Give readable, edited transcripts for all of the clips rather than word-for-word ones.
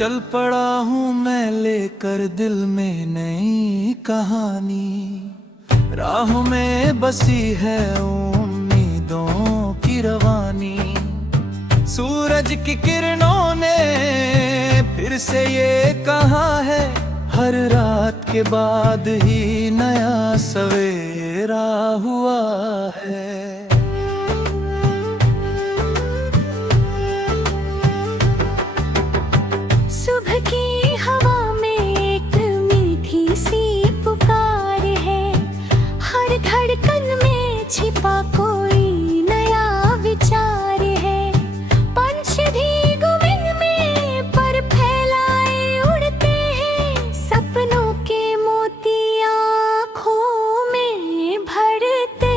चल पड़ा हूँ मैं लेकर दिल में नई कहानी। राहों में बसी है उम्मीदों की रवानी। सूरज की किरणों ने फिर से ये कहा है, हर रात के बाद ही नया सवेरा हुआ है। सुबह की हवा में एक मीठी सी पुकार है, हर धड़कन में छिपा कोई नया विचार है। पंछी भीगुम में पर फैलाए उड़ते हैं, सपनों के मोती आँखों में भरते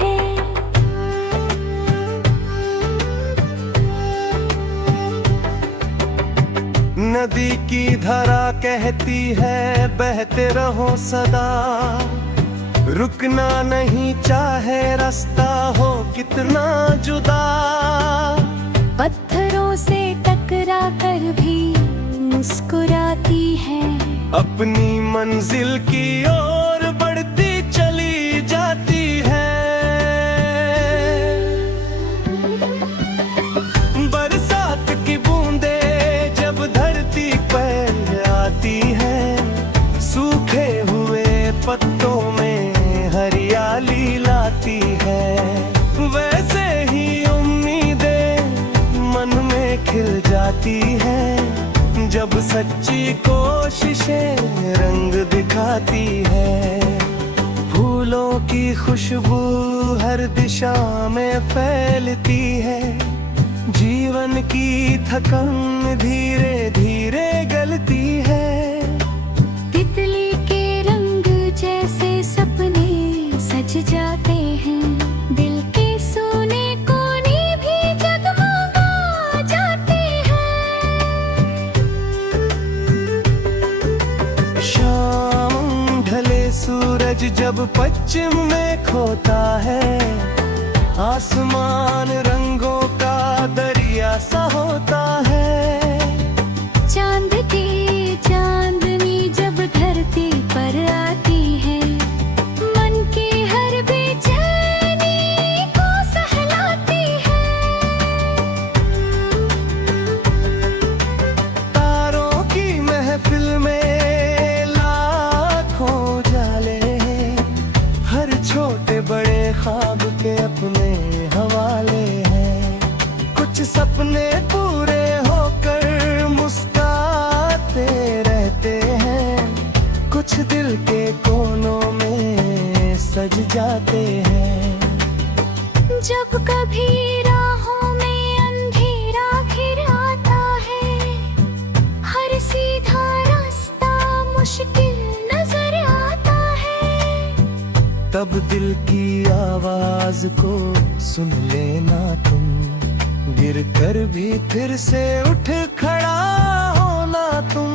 हैं। नदी की धारा कहती है बहते रहो सदा, रुकना नहीं चाहे रास्ता हो कितना जुदा। पत्थरों से टकरा कर भी मुस्कुराती है, अपनी मंजिल की ओर बढ़ती चली जाती है। बरसात की बूंदे जब धरती पर आती है, सूखे हुए पत्तों में हरियाली लाती है। वैसे ही उम्मीदें मन में खिल जाती है, जब सच्ची कोशिशें रंग दिखाती है। फूलों की खुशबू हर दिशा में फैलती है, जीवन की थकन धीरे धीरे गलती है। तितली के रंग जैसे सपने सज जाते हैं, दिल के सोने कोने भी जगमगा जाते हैं। शाम ढले सूरज जब पश्चिम में खोता है, आसमान रंगों का दरिया सा होता है। चांद की चांदनी जब धरती पर आती है, मन की हर बेचैनी को सहलाती है। तारों की महफिल में लाखों जाले हैं, हर छोटे बड़े ख्वाब के अपने हवाले हैं। कुछ सपने पूरे होकर मुस्कुराते रहते हैं, कुछ दिल के कोनों में सज जाते हैं। जब कभी राहों में अंधेरा घिर आता है, हर सीधा रास्ता मुश्किल नजर आता है। तब दिल की आवाज को सुन लेना तुम, गिर कर भी फिर से उठ खड़ा होना तुम।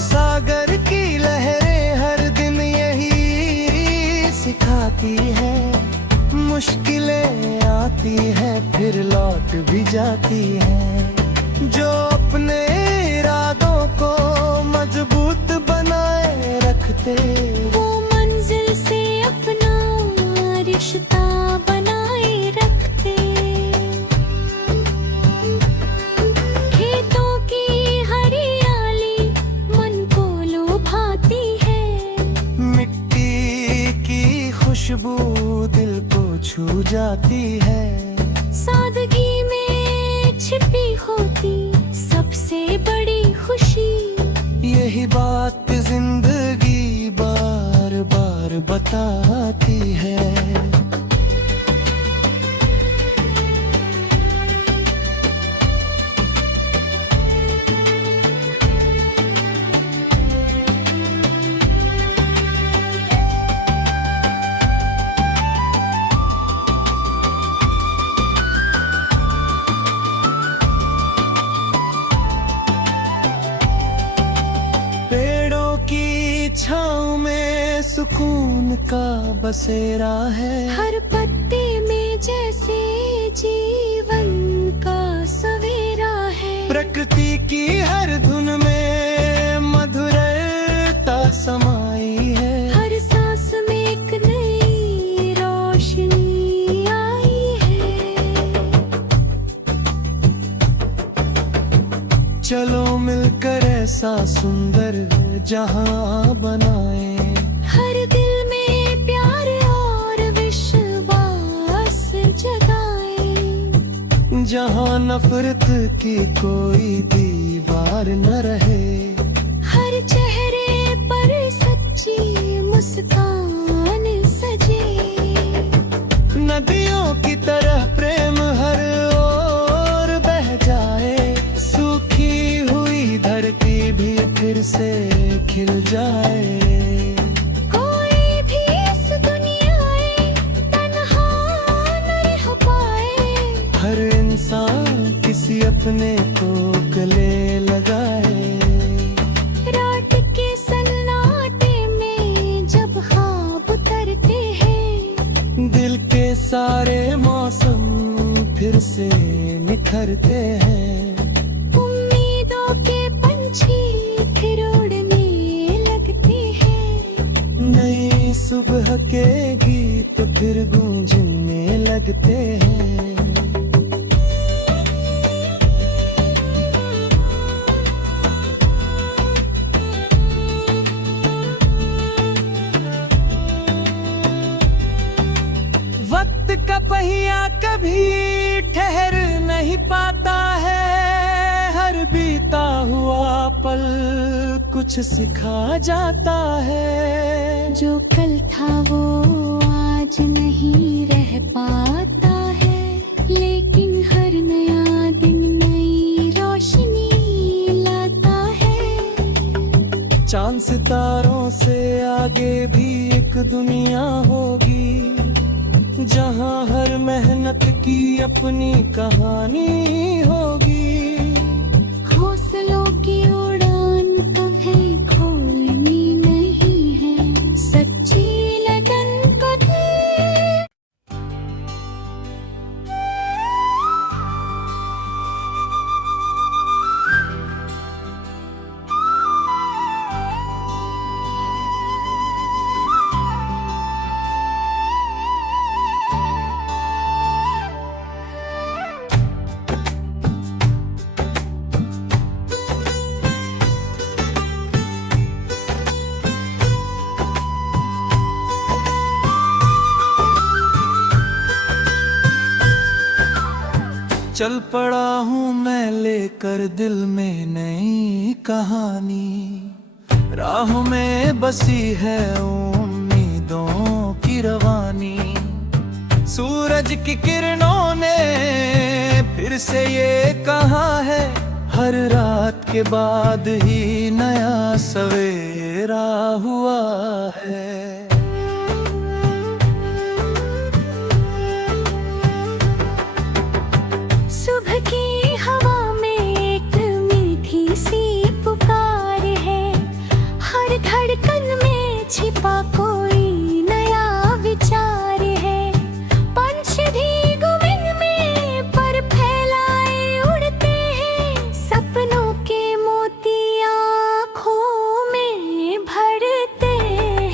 सागर की लहरें हर दिन यही सिखाती है, मुश्किलें आती हैं फिर लौट भी जाती हैं। जो अपने इरादों को मजबूत बनाए रखते, वो मंजिल से अपना रिश्ता बनाए रखते। खेतों की हरियाली मन को लुभाती है, मिट्टी की खुशबू दिल को छू जाती है। सादगी में छिपी होती सबसे बड़ी खुशी, यही बात जिंदगी बार बार बताती है। छाँव में सुकून का बसेरा है, हर पत्ते में जैसे जीवन प्रकृति की हर धुन में मधुरता समाई है। हर सांस में एक नई रोशनी आई है। चलो मिलकर ऐसा सुंदर जहां बनाए, हर दिल में प्यार और विश्वास जगाए, जहां नफरत की कोई दीवार न रहे। हर चेहरे पर सच्ची मुस्कान सजे। नदियों की तरह प्रेम हर ओर बह जाए, सूखी हुई धरती भी फिर से खिल जाए। कोई भी इस दुनिया तन्हा न रह पाए, हर इंसान किसी अपने को गले लगाए। रात के सन्नाटे में जब ख्वाब उतरते हैं, दिल के सारे मौसम फिर से निखरते हैं। उम्मीदों के पंछी फिर उड़ने लगते हैं। नई सुबह के गीत फिर गूंजने लगते हैं। वक्त का पहिया कभी ठहर नहीं पाता है, हर बीता हुआ पल कुछ सिखा जाता है। जो कल था वो आज नहीं रह पाता है, लेकिन हर नया दिन नई रोशनी लाता है। चांद सितारों से आगे भी एक दुनिया होगी, जहां हर मेहनत की अपनी कहानी होगी। हौसलों की उड़ान कभी खोलनी नहीं है, सच्ची लगन को चल पड़ा हूँ मैं लेकर दिल में नई कहानी, राहों में बसी है उम्मीदों की रवानी। सूरज की किरणों ने फिर से ये कहा है, हर रात के बाद ही नया सवेरा हुआ है। सुबह की हवा में एक मीठी सी पुकार है, हर धड़कन में छिपा कोई नया विचार है। पंछ भीगुम में पर फैलाए उड़ते हैं, सपनों के मोती आँखों में भरते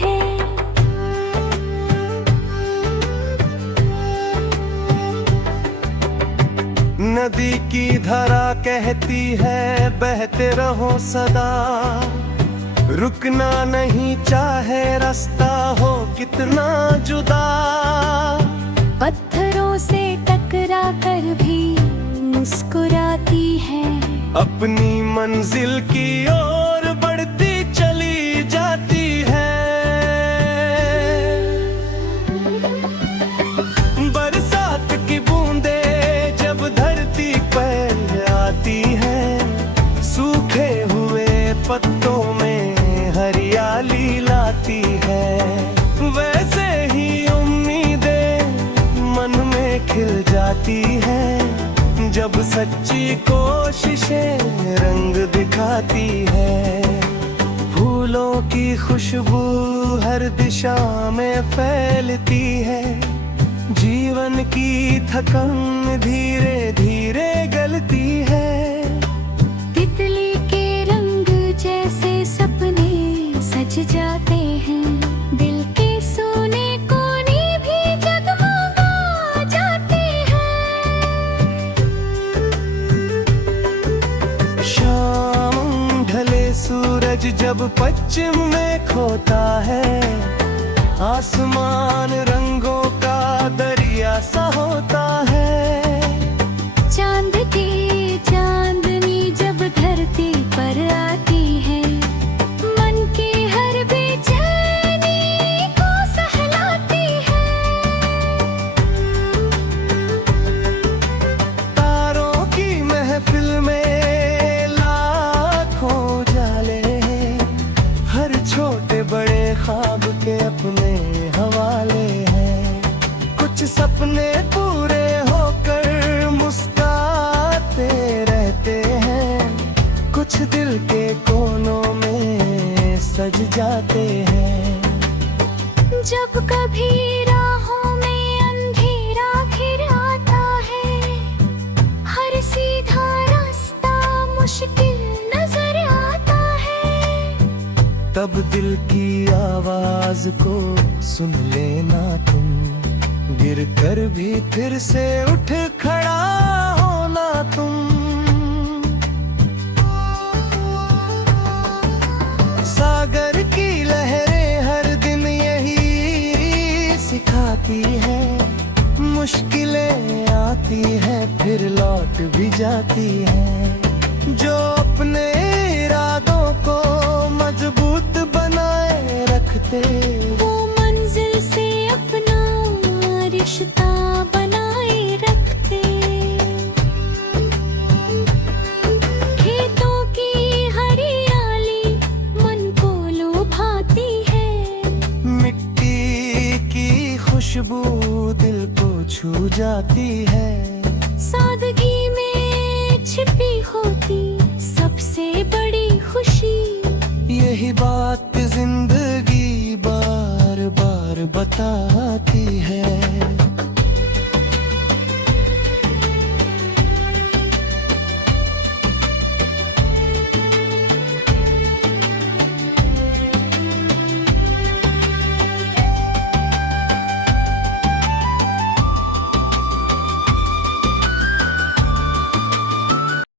हैं। नदी की धारा कहती है बहते रहो सदा, रुकना नहीं चाहे रास्ता हो कितना जुदा। पत्थरों से टकरा कर भी मुस्कुराती है, अपनी मंजिल की ओर बढ़ती चली जाती है। बरसात की बूंदे जब धरती पर आती है, सूखे हुए पत्तों में हरियाली लाती है। वैसे ही उम्मीदें मन में खिल जाती है, जब सच्ची कोशिशें रंग दिखाती है। फूलों की खुशबू हर दिशा में फैलती है, जीवन की थकन धीरे धीरे गलती है। सज जाते हैं, दिल के सोने कोने भी जगमगा जाते हैं। शाम ढले सूरज जब पश्चिम में खोता है, आसमान रंगों का दरिया सा होता है। चांद की चांदनी जब धरती पर आती है, मन की हर बेचैनी को सहलाती है। तारों की महफिल में लाखों उजाले हैं, हर छोटे बड़े ख्वाब के अपने हवाले हैं। कुछ सपने पूरे होकर मुस्कुराते रहते हैं, कुछ दिल के कोनों में सज जाते हैं। जब कभी राहों में अंधेरा घिर आता है, हर सीधा रास्ता मुश्किल नजर आता है। तब दिल की आवाज को सुन लेना तुम, गिर कर भी फिर से उठ खड़ा होना तुम। सागर की लहरें हर दिन यही सिखाती है, मुश्किलें आती हैं फिर लौट भी जाती हैं। जो अपने इरादों को मजबूत बनाए रखते, वो मंजिल से अपना रिश्ता बनाए रखते। खेतों की हरियाली मन को लुभाती है, मिट्टी की खुशबू दिल को छू जाती है। सादगी में छिपी होती सबसे बड़ी खुशी, यही बात जिंदगी बार बार बताती है।